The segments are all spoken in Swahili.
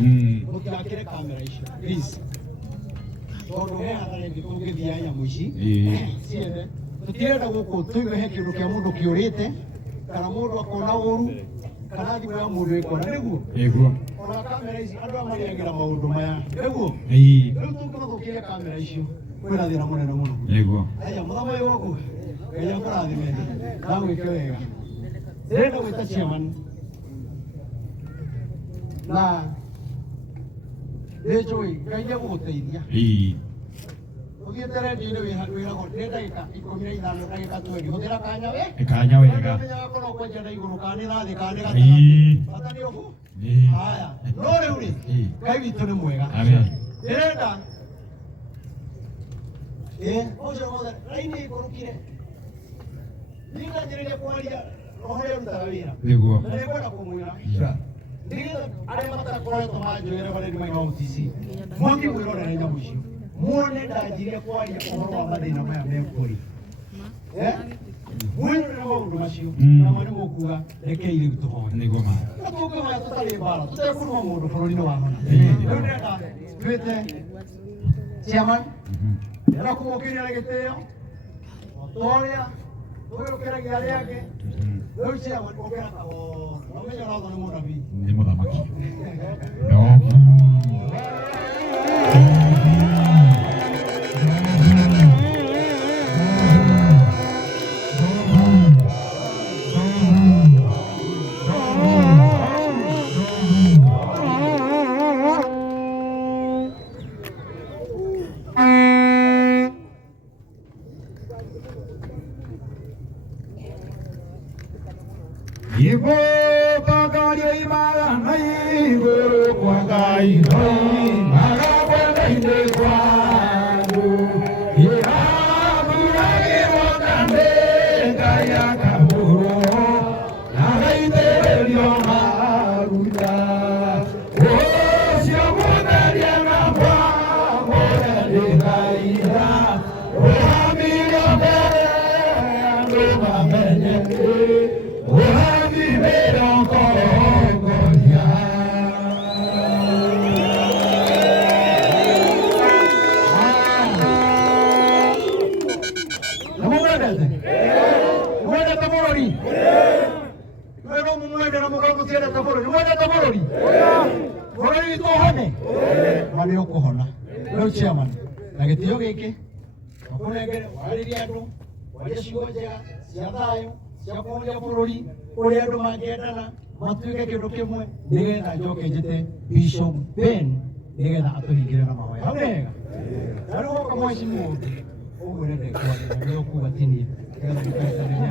Mutiakire kamera icio please tondu he hathara ngithia nyamu ici ciende tutirenda guku tuigue he kindu kia mundu kiurite kana mundu akona uru kana thimu ya mundu ikona niguo ona kamera ici andu amariagira maundu maya niguo riu tungithukire kamera icio kwina thina munene muno aya muthama yoku ngai amurathime na gwike wega ndĩrenda gwĩta chairman na njũĩ ngai nĩegũgũteithia ũthiĩte redio-inĩ wĩragwo nĩ ndagĩka 15 ndagĩka 20 hũthĩra kanya wega menyaga korwo kwenja na igũrũ kana nĩ nathĩ kana nĩ gatagatĩ bata nĩ ũguo haya no rĩu rĩ ngai witũ nĩ mwega ndĩrenda ũcio wothe raini ĩikũrũkire nĩnganjĩrĩria kwaria roho rĩrutaga wĩra na nĩngwenda kũmwĩra nĩgetha arĩa matakoretwo manjũĩra barĩndi maina OTC mũngĩmwĩrorera nyamũ icio muone ndanjire kwaria ũhoro wa mathĩna maya mekũrĩ mwĩrorera maũndũ macio nama nĩ mũkuga rekei rĩu tũhoe na tũngĩhoya tũtarĩ mbara tũtekũruma mũndũ bũrũri-inĩ wa hona rĩu ndĩrenda twĩte chairman ndĩrenda kũmũkĩria na gĩtĩo ũrĩa tũgĩũkĩragia arĩa angĩ rĩu chairman ũkĩra kahora ũmenya ũrathwo nĩ mũnabii nĩ mũthamaki Ibo bagario imara nai guru kwa gai hoi mara kwenda inde kwangu ira murage wakande gaya kaburo na inde lio maruta o sio modaria na kwa modaria gaira o amiro bere ando mamenye Mane ukuhona rĩu chairman na gĩtĩo gĩkĩ ũkũnengere warĩria andũ waria ciugo njega cia thayũ cia kũhonia bũrũri ũrĩa andũ mangĩendana matuĩke kĩndũ kĩmwe nĩgetha njoke njĩte Bishop Ben nĩgetha atũhingĩre na mahoya hau nĩ hega na rĩu woka mheshimiwa ũguo nĩ ndekwaria nĩ ũkuga tinie nĩgetha gĩkarĩtanĩria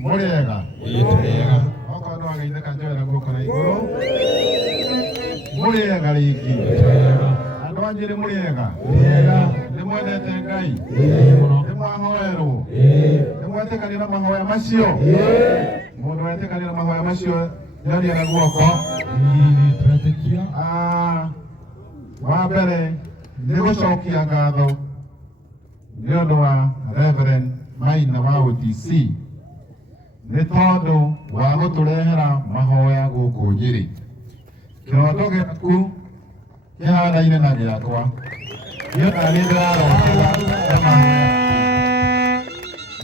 Muriega oko ndo agaitheka njoera guoko na iguru muriega rĩngĩ andũ anjĩrĩ muriega nĩmwendete Ngai nĩmwahoerwo nĩmwetĩkania na mahoya macio mũndũ wetĩkania na mahoya macio nyonia na guoko wa mbere nĩ gũcokia ngatho nĩ ũndũ wa Reverend Maina wa OTC nĩ tondũ wa gũtũrehera mahoya gũkũ Nyĩrĩ kĩroto gĩaku kĩhanaine na gĩakwa nĩona nĩ ndĩrarotera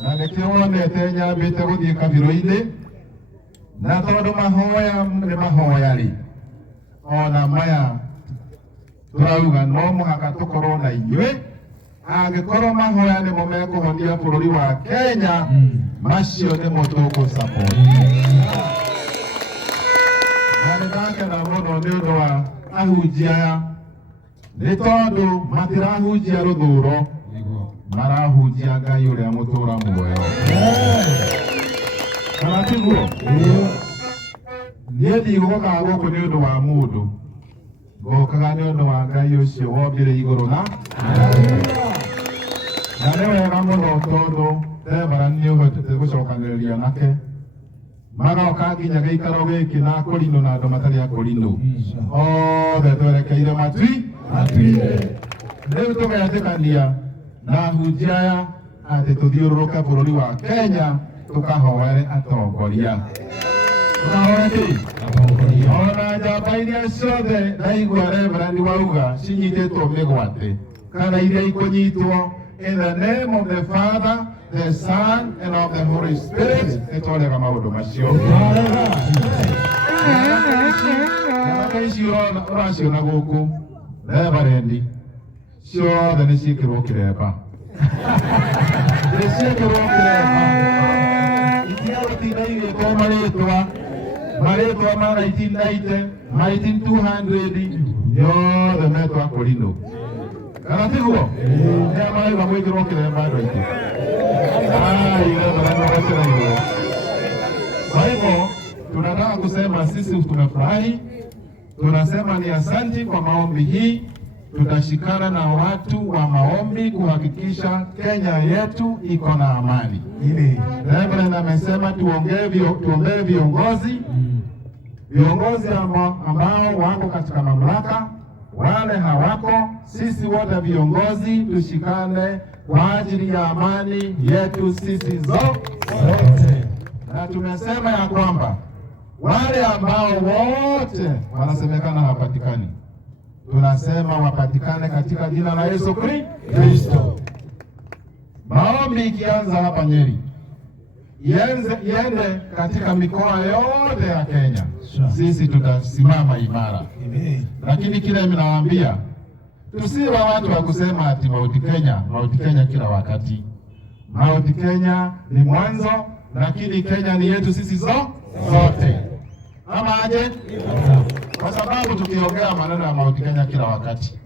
na nĩkĩo wonete nyambĩte gũthiĩ kabirũ-inĩ na tondũ mahoya nĩ mahoya rĩ ona maya tũrauga no mũhaka tũkorwo na inyuĩ angĩkorwo mahoya nĩmo mekũhonia bũrũri wa Kenya macio nĩmo tũgũ-support na nĩndakena mũno nĩ ũndũ wa ahunjia aya nĩ tondũ matirahunjia rũthũro marahunjia Ngai ũrĩa mũtũra muoyo kana tiguo niĩ ndigũka gũkũ nĩ ũndũ wa mũndũ ngokaga nĩ ũndũ wa Ngai ũcio wombire igũrũ na nĩ wega mũno tondũ Reverend nĩ ũhotete gũcokanĩrĩria nake magoka nginya gĩikaro gĩkĩ na akũrinũ na andũ matarĩ akũrinũ othe twerekeire matui-inĩ rĩu tũgetĩkania na ahunjia aya ati tuthiururuke bururi wa Kenya tukahoere atongoria. Ona njamba iria ciothe ndaigua Reverend wauga cinyitĩtwo mĩgwate kana iria ikũnyitwo in the name of the Father, the Son and of the Holy Spirit, nĩtwarega maũndũ macio. Nyamaka ici ũraciona gũkũ Reverend ciothe nĩ ciĩkĩrwo kĩremba. Nĩ ciĩkĩrwo kĩremba. Itiagũtinda igĩtwo marĩtwa ma 1990, 1900 yothe metwa kũrinũ. Kana tiguo? Nĩ marauga mwĩkĩrwo kĩremba andũ aitũ. Kwa hivyo tunataka kusema sisi tumefurahi, tunasema ni asanti kwa maombi hii. Tutashikana na watu wa maombi kuhakikisha Kenya yetu iko na amani. Reverend amesema tuombee viongozi ambao wako katika mamlaka, wale hawako. Sisi wote viongozi tushikane kwa ajili ya amani yetu sisi zote. Na tumesema ya kwamba wale ambao wote wanasemekana hawapatikani, tunasema wapatikane katika jina la Yesu Kristo. Maombi ikianza hapa Nyeri, iende katika mikoa yote ya Kenya. Sisi tutasimama imara. Lakini kile ninawaambia, tusiwe watu wa kusema ati Mount Kenya kila wakati. Mount Kenya ni mwanzo, lakini Kenya ni yetu sisi zote. Ama aje? Kwa sababu tukiongea maneno ya Mount Kenya kila wakati,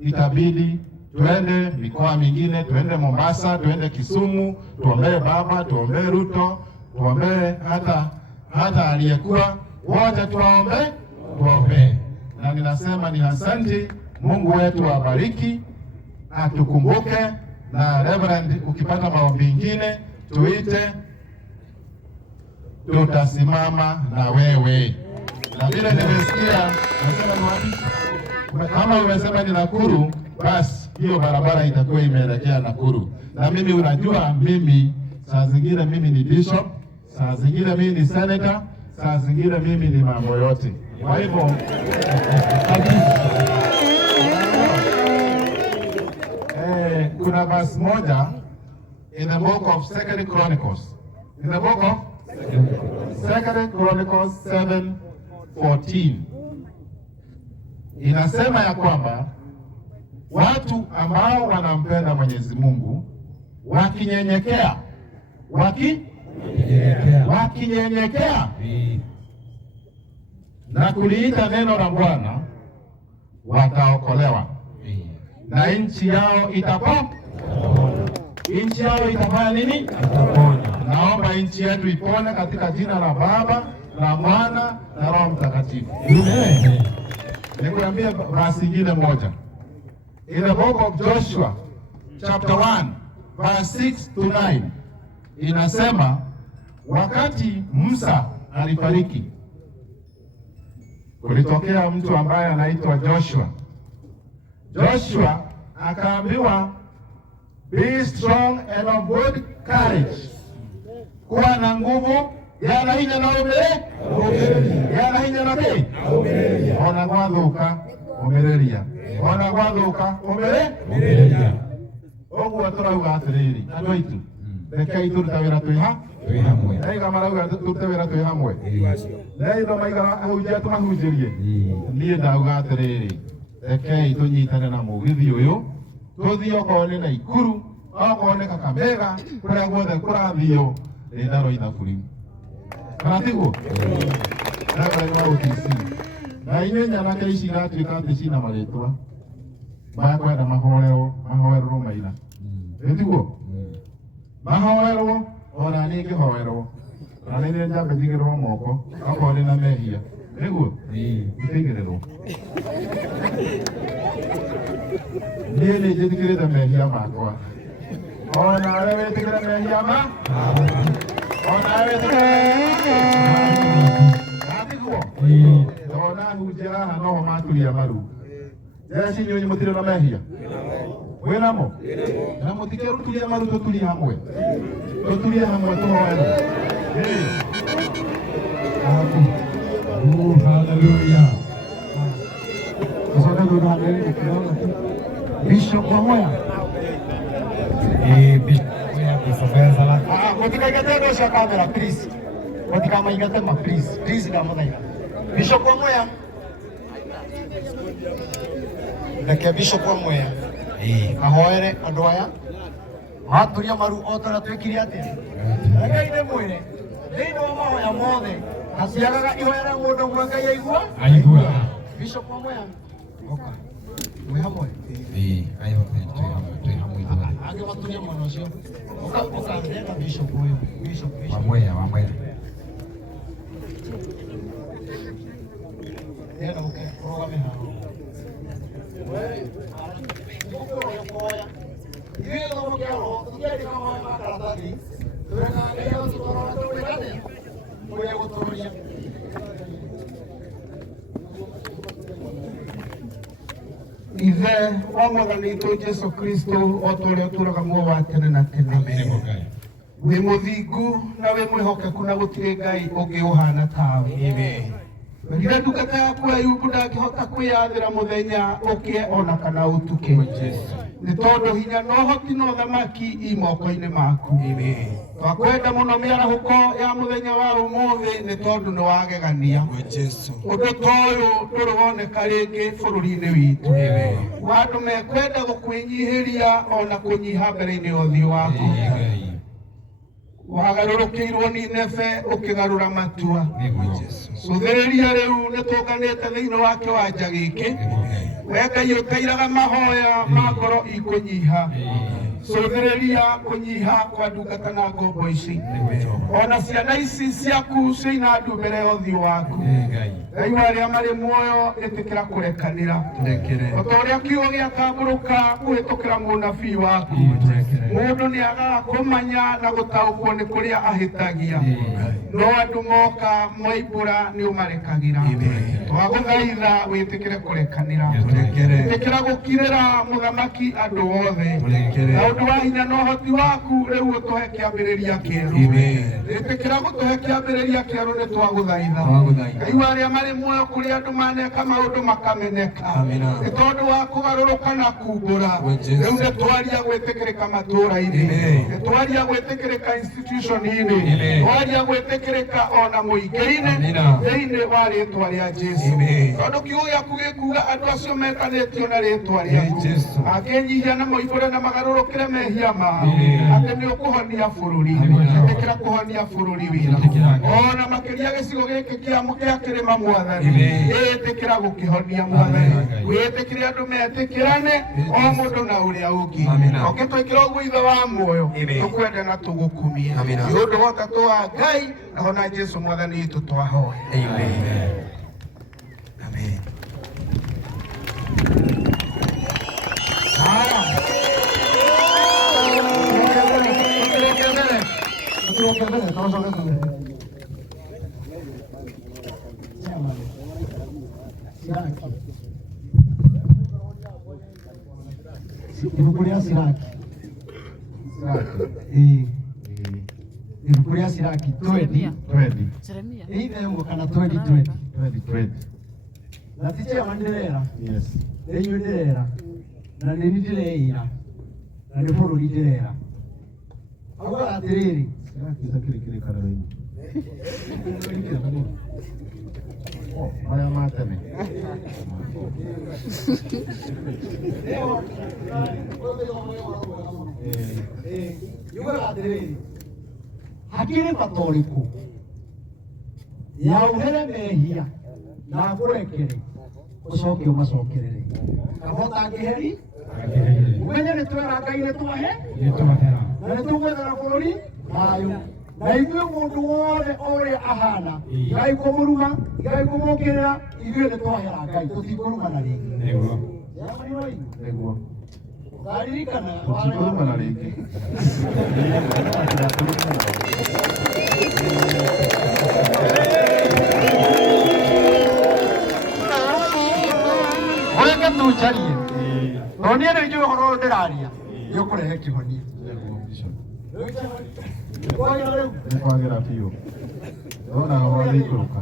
itabidi tuende mikoa mingine, tuende Mombasa, tuende Kisumu, tuombee baba, tuombee Ruto, tuombee hata aliyekuwa, wote tuombee. Na ninasema ni asante, Mungu wetu awabariki, atukumbuke. Na Reverend, ukipata maombi mengine tuite, tutasimama na wewe. Na vile nimesikia nasema ni wapi? Kama umesema ni Nakuru, basi hiyo barabara itakuwa imeelekea Nakuru. Na mimi unajua, mimi saa zingine mimi ni bishop, saa zingine mimi ni senator, saa zingine mimi ni mambo yote. Kwa hivyo kuna verse moja in the book of Second Chronicles. In the book of Second Chronicles 7:14 inasema ya kwamba watu ambao wanampenda Mwenyezi Mungu wakinyenyekea na kuliita neno la Bwana wataokolewa. Na nchi yao itapona. Nchi yao itafanya nini? Itapona. Naomba nchi yetu ipone katika jina la Baba, la Mwana na Roho Mtakatifu. Amen. Nikuambia verse nyingine moja. In the book of Joshua chapter 1 verse 6 to 9 inasema wakati Musa alifariki, kulitokea mtu ambaye anaitwa Joshua. Joshua akaambiwa, be strong and of good courage. Kuwa na nguvu, yana hinya na umereria. Yana hinya na ke? Umereria. Ona gwathuka, umereria. Ona gwathuka, umereria. Oguo turauga atiriri, andu aitu. Rekei turute wira twi hamwe. Naiga marauga turute wira twi hamwe. Naiga maiga ahunjia tumahunjirie. Nie ndauga atiriri. Rekei tunyitane na mugithi uyu, tuthio kone na Ikuru, okone Kakamega, kuria guothe kurathio rindaro ithafuri. Kana tiguo? Nagara utisi. Na ine nyanake ici igatuika ati cina maritwa makwenda mahoerwo maina. Tiguo? Mahoerwo, ona ni ngihoerwo. Na nĩ njambe njigĩrwo moko, okone na mehia. Nĩguo? Ĩtigĩrĩrwo. Niĩ nĩ njĩtigĩrĩte mehia makwa. Ona we wĩtigĩre mehia ma? Ona we wĩtigĩre Natiguo? Ona hunjĩra haha noho maturia maru. Jeci inyuĩ mũtirĩ na mehia? Wenamo na mutikeru tulia maru tutulia hamwe tutulia hamwe tuhoere haleluya sasa ndo haleluya Bishop Moya Bishop Moya kusogeza mutika gatendo sha kamera please mutika maigatema please na mudaiga Bishop Moya Ndake Bishop Moya ahoere andu aya maturia maru otora twikire ati Ngai ne mwire thini wa mahoya mothe asiagaga ihoera mundu mwe Ngai aigua Bishop Moya oka mwe hamwe ayo twi hamwe ithua age maturia mwana ucio oka ndeka Bishop Moya Bishop wa Mwea Era okay programa hao Ithe wa Mwathani witũ Jesu Kristo o ta ũrĩa ũtũũraga muoyo wa tene na tene wĩ mũthingu na wĩ mwĩhokeku na gũtirĩ Ngai ũngĩ ũhana tawe Ngire ndungata yaku Ayubu ndangĩhota kwĩyathĩra mũthenya ũkĩe ona kana ũtuke nĩ tondũ hinya na ũhoti na ũthamaki i moko-inĩ maku twakwenda mũno mĩarahũko ya mũthenya wa ũmũthĩ nĩ tondũ nĩ wagegania ũndũ ta ũyũ ndũrĩ woneka rĩngĩ bũrũri-inĩ witũ andũ mekwenda gũkwĩnyihĩria ona kũnyiha mbere-inĩ ya ũthiũ waku wagarũrũkĩirwo nĩ nebe ũkĩgarũra matua cũthĩrĩria rĩu nĩ tũnganĩte thĩinĩ wa kĩwanja gĩkĩ we Ngai ũkairaga mahoya ma ngoro ikũnyiha cũthĩrĩria kũnyiha kwa ndungata na ngombo ici ona ciana ici ciaku ciĩna ndu mbere ya ũthiũ waku Ngai wa arĩa marĩ muoyo ĩtĩkĩra kũrekanĩra o ta ũrĩa kiugo gĩatambũrũka kũhĩtũkĩra mũnabii waku mũndũ nĩ agaga kũmanya na gũtaũkwo nĩ kũrĩa ahĩtagia no andũ moka mwaibũra nĩ ũmarekagĩra twagũthaitha wĩtĩkĩre kũrekanĩra ĩtĩkĩra gũkirĩra mũthamaki andũ othe na ũndũ wa hinya na ũhoti waku rĩu ũtũhe kĩambĩrĩria kĩerũ ĩtĩkĩra gũtũhe kĩambĩrĩria kĩerũ nĩ twagũthaitha Ngai wa arĩa marĩ muoyo kũrĩ andũ maneka maũndũ makameneka nĩ tondũ wa kũgarũrũka na kumbũra rĩu nĩ twaria gwĩtĩkĩrĩka matũũra-inĩ nĩ twaria gwĩtĩkĩrĩka institution-inĩ twaria gwĩtĩkĩrĩka ona mũingĩ-inĩ thĩinĩ wa rĩĩtwa rĩa Jesu tondũ kiugo gĩaku gĩkuuga andũ acio metanĩtio na rĩĩtwa rĩaku akĩnyihia na moimbũre na magarũrũkĩre mehia mao atĩ nĩ ũkũhonia bũrũri ĩtĩkĩra kũhonia bũrũri witũ ona makĩria gĩcigo gĩkĩ gĩa kĩrĩma Mwathani ĩtĩkĩra gũkĩhonia Mwathani wĩtĩkĩre andũ metĩkĩrane o mũndũ na ũrĩa ũngĩ ũngĩtwĩkĩra ũguo ithe wa muoyo tũkwenda na tũgũkumie nĩ ũndũ wa ũtatũ wa Ngai na ona Jesu Mwathani witũ twahoya amen. Ibukuria Siraki. Ibukuria Siraki 20. Either kana 20. Na ticha mandelera. Yes. Eyo ndelera. Na nilidirera. Na nifuru lidirera. Agora atiriri. Siraki zakire kararoi. Oh, haya mateme. Hakiri Katoliku ya uhere mehia na kurekere ucoke umacokerere kahota ngiheri umenye nĩ twera Ngai nĩ twahe na nĩ tũgwethera bũrũri thayũ na ithuĩ mũndũ wothe ũrĩa ahana Ngai kũmũruma Ngai kũmũkĩrĩra ithuĩ nĩ twahera Ngai tũtikũrumana rĩngĩ nĩguo Garirikana tũtikũrumana rĩngĩ Oya tucharie Tony nĩ njũĩ ũhoro ũyũ ndĩraria nĩ ũkũrehe kĩhonia. Nĩkwagĩra biũ. Ndona roho agĩikũrũka.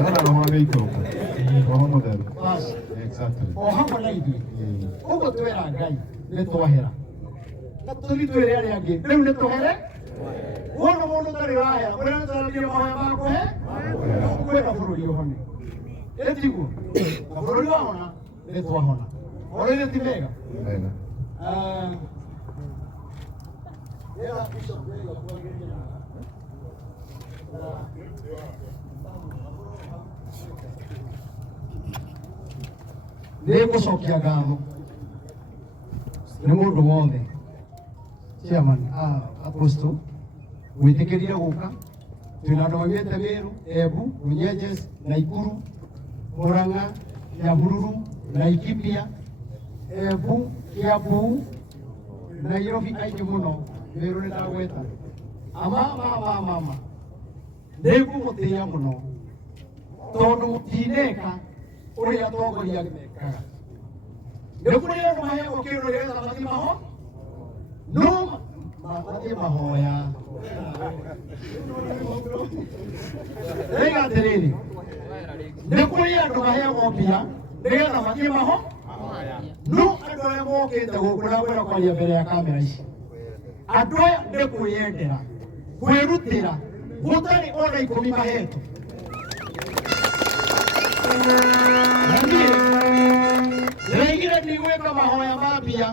Ndona roho agĩikũrũka. Roho mũtheru. Exactly. O hamwe na ithuĩ. Ũguo twera Ngai nĩ twahera. Na tũthiĩ twĩre arĩa angĩ rĩu nĩ tũhere. Wona mũndũ ũtarĩ wahera ũrĩa nĩtũrambia mahoya ma kũhe kwĩna bũrũri ũhone. Ĩtiguo na bũrũri wahona nĩ twahona. O rĩrĩ ti mega. Wega. Nĩ ngũcokia ngatho nĩ mũndũ wothe chairman Apostle gwĩtĩkĩrire gũka. Twĩna andũ maumĩte Meru, Embu, Runyenjes, Naikuru, Murang'a, Nyahururu, Laikipia, Embu, Kiambu, Nairobi aingĩ mũno. Meru nĩ ndagweta. Mama nĩ ngũmũtĩĩa mũno tondũ mũtineka ũrĩa atongoria mekaga. Nĩ kũrĩ andũ maheagwo kĩndũ nĩgetha mathiĩ maho no mathiĩ mahoya. Rĩga atĩrĩrĩ, nĩ kũrĩ andũ maheagwo mbia nĩgetha mathiĩ maho no andũ arĩa mokĩte gũkũ na kwenda kwaria mbere ya kamera ici, andũ aya nĩ kwĩyendera kwĩrutĩra gũtarĩ ona ikũmi mahetwo. Nĩigire ndigwĩka mahoya ma mbia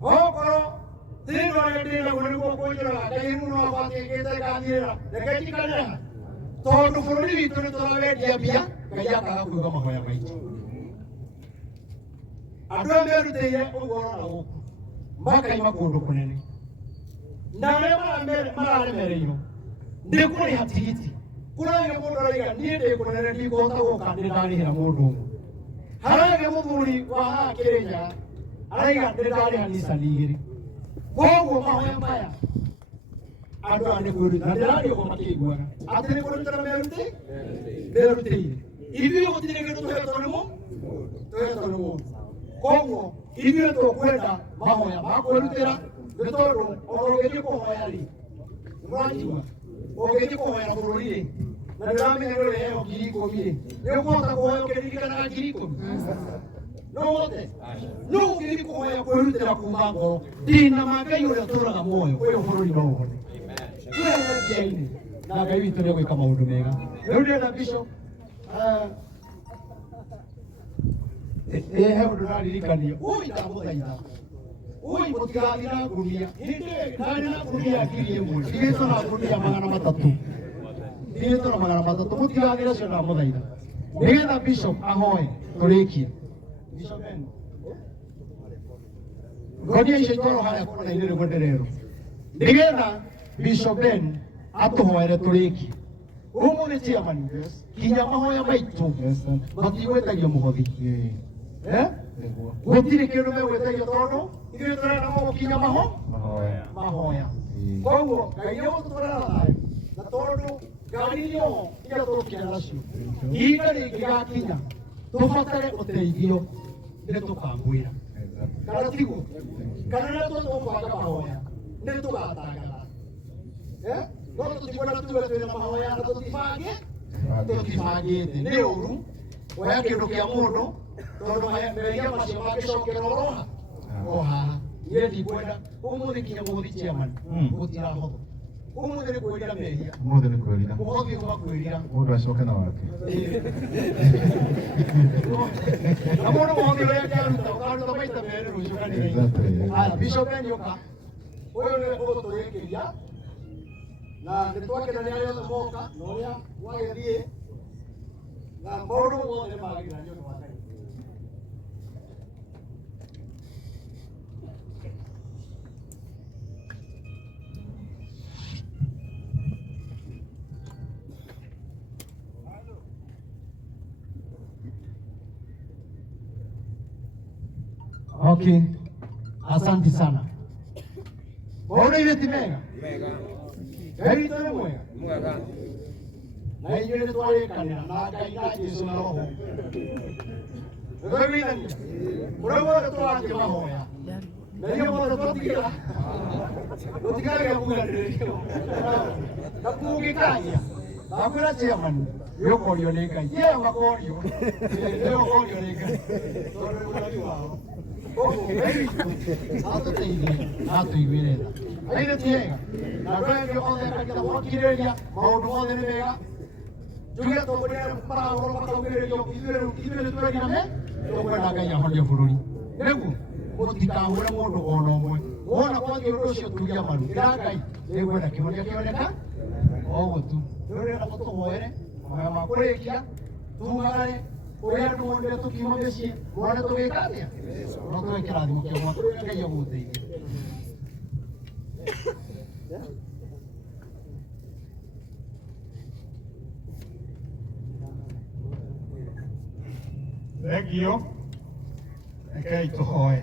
okorwo thĩinĩ ũrĩa ndĩnaguo nĩguo kũnjĩraga Ngai mũno wakwa atĩkĩte ngathirĩra reke njikarĩra tondũ bũrũri witũ nĩ tũrawendia mbia Ngai akaga kuuga mahoya maitũ. Andũ aya merutĩire ũguo ũrona gũkũ makaima kũndũ kũnene na arĩa mararemereirwo nĩ kũrĩha tigiti. Kũragĩa mũndũ araiga niĩ ndĩ kũnene ndikũhota gũka nĩ ndarĩhĩra mũndũ ũmwe. Haragĩa mũthuri wa haha Kĩrĩnyaga araiga nĩ ndarĩha Nissan igĩrĩ. Koguo mahoya maya andũ aya nĩ kwĩruta na ndĩraria ũguo makĩiguaga atĩ nĩ kũrutĩra merutĩire. Ithuĩ gũtirĩ kĩndũ tũhetwo nĩ mũndũ. Koguo ithuĩ tũkwenda mahoya ma kwĩrutĩra nĩ tondũ ona ũgĩthiĩ kũhoya-rĩ nĩmũranjigua ũgĩthiĩ kũhoera bũrũri-rĩ na ndĩramenya nĩ ũrĩheo ngiri 10-rĩ nĩ ũkũhota kũhoya ũkĩririkanaga ngiri 10? No ũhote? No ũgĩthiĩ kũhoya kwĩrutĩra kuma ngoro ndĩna ma Ngai ũrĩa ũtũũraga muoyo ũyũ bũrũri no ũhone. Twĩre mbia-inĩ na Ngai witũ nĩ egwĩka maũndũ mega. Rĩu ndĩrenda Bishop he ũndũ ũraririkania ndamũthaitha mũtigathiĩ na ngũnia. Ndarĩ na ngũnia ngiri 1 ndigĩtwo na ngũnia 300 ndigĩtwo na 300 mũtigathire cio ndamũthaitha nĩgetha Bishop ahoe tũrĩkie. Ngũnia icio ikorwo harĩa kona-inĩ nĩguo ndĩrerwo nĩgetha Bishop Ben atũhoere tũrĩkie. Ũmũthĩ chairman kinya mahoya maitũ matigwĩtagio mũhothi. Gũtirĩ kĩndũ megwĩtagio tondũ ithuĩ tũrenda gũkinya mahoya. Koguo Ngai egũtũtwarĩra thayũ na tondũ ngari icio iria tũkinya nacio ihinda rĩngĩgakinya tũbatare ũteithio nĩ tũkamwĩra kana tiguo, kana rĩrĩa tũkũbanga mahoya nĩ tũgatangatha. No tũtikwenda tuge twĩna mahoya na tũtibangĩte. Nĩ ũru kuoya kĩndũ kĩa mũndũ tondũ mehia macio mangĩcokera o haha. Niĩ ndikwenda ũmũthĩ kinya mũhothi chairman gũtirahotho. Ũmũthĩ nĩ kwĩrira mehia. Ũmũthĩ nĩ kwĩrira. Mũhothi ũma kwĩrira. Mũndũ acoke na wake. Na mũndũ mũhothi ũrĩa angĩaruta ũkaruta maita merĩ rũciũ kanitha-inĩ. Haya, Bishop Ben oka. Ũyũ nĩ ũgũtũrĩkĩria na nĩ twakena nĩ arĩa othe moka na ũrĩa mwagĩthiĩ na maũndũ mothe nĩ magĩrĩra nĩ ũndũ wa Ngai. Okay, asante sana. Maũndũ ile ti mega? Ngai witũ nĩ mwega. Na inyuĩ nĩ twarĩkanĩra na Ngai na Jesũ na Roho Ndoimithania. Ũrauga tũrathiĩ mahoya. Na hiyo mwana tũtigira. Tũtigaga kuganĩrĩrio. Na kũngĩkania. Nakwĩra chairman nĩũkorio nĩ Ngai. Ye makorio. Nĩũkorio nĩ Ngai. Tondũ nĩ mũrari wao. Atũteithie na tũiguĩre tha. Aire ti wega. Na rwendo othe kagetha gwakirĩria maũndũ mothe nĩ mega. Tuge tũgũrĩre maragũrwo makaugĩrĩrio ithuĩ nĩtũregire me tũkwenda Ngai ahonie bũrũri. Nĩguo mũtikahũre mũndũ ona ũmwe. Wona kwathiĩ ũndũ ũcio tugia maru. Ĩra Ngai nĩngwenda kĩhonia kĩoneka. Ũguo tu. Rĩrĩa tũtũhoere mahoya ma kũrĩkia tumagare ũrĩa andũ wonire tũkiuma mĩciĩ wone tũgĩka atĩa. No tũhe kĩrathimo kĩa Mwathani Ngai agũteithie. Thengio, rekei tũhoe.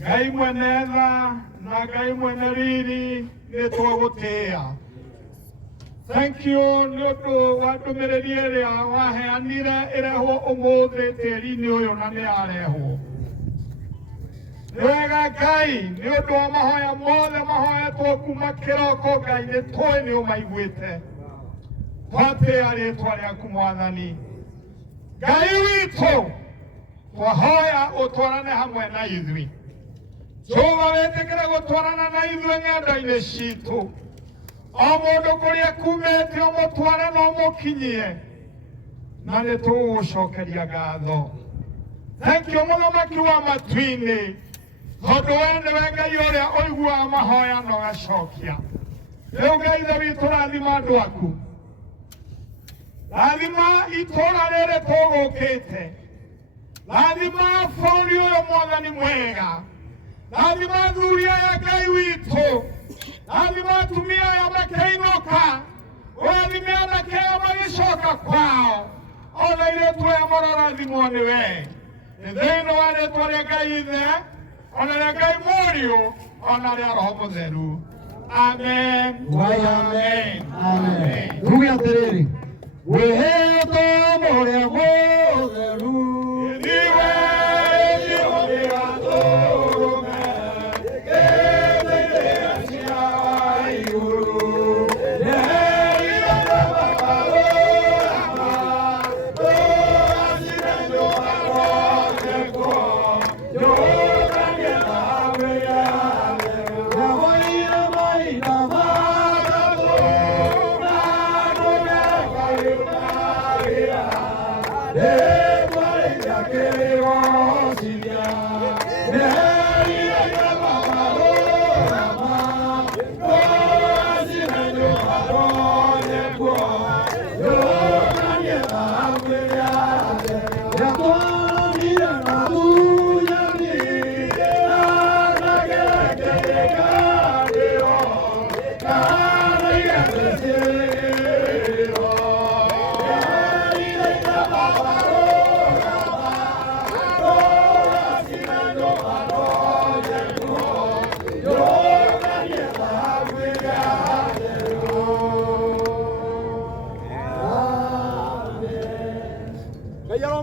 Ngai mwene tha na Ngai mwene riri nĩ twagũtĩĩa. Thank you nĩ ũndũ wa ndũmĩrĩri ĩrĩa waheanire ĩrehwo ũmũthĩ tĩĩri-inĩ ũyũ na nĩ yarehwo. Nĩ wega Ngai nĩ ũndũ wa mahoya mothe mahoetwo kuma kĩroko Ngai nĩ tũĩ nĩ ũmaiguĩte. Twatĩĩa rĩĩtwa rĩaku Mwathani. Ngai witũ twahoya ũtwarane hamwe na ithuĩ. Jehova wĩtĩkĩre gũtwarana na ithuĩ ng'enda-inĩ citũ. O mũndũ kũrĩa kumĩte ũmũtware na ũmũkinyie. Na nĩ tũgũgũcokeria ngatho. Thank you mũthamaki wa matu-inĩ. Tondũ we nĩwe Ngai ũrĩa ũiguaga mahoya na ũgacokia. Rĩu Ngai ithe witũ rathima andũ aku. Rathima itũũra rĩrĩ tũgũkĩte. Rathima bũrũri ũyũ Mwathani mwega. Rathima athuri aya Ngai witũ. Rathima atumia aya makĩinũka. Ũrathime anake aya magĩcoka kwao. Ona airĩtu aya marorathimwo nĩ we. Thĩinĩ wa rĩĩtwa rĩa Ngai Ithe, ona rĩa Ngai Mũriũ, ona rĩa Roho Mũtheru. Amen. Amen. Amen. Tuge atĩrĩrĩ. Wĩhĩtwo mũrĩa mũtheru. Niwe Jehova tũrũme. Gĩthĩ-inĩ cia igũrũ. Nĩherire mabarũrama. Tũgacire njũa rwakĩkwo. Njũkanie thahabu ya thero. Nahoire mahinda magatũ.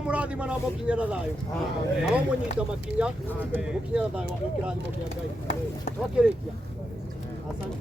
Mũrathima na mũkinyĩra thayũ. Nao mũnyita makinya mũkinyĩra thayũ wa kĩrathimo kĩa Ngai. Twakĩrĩkia. Asante.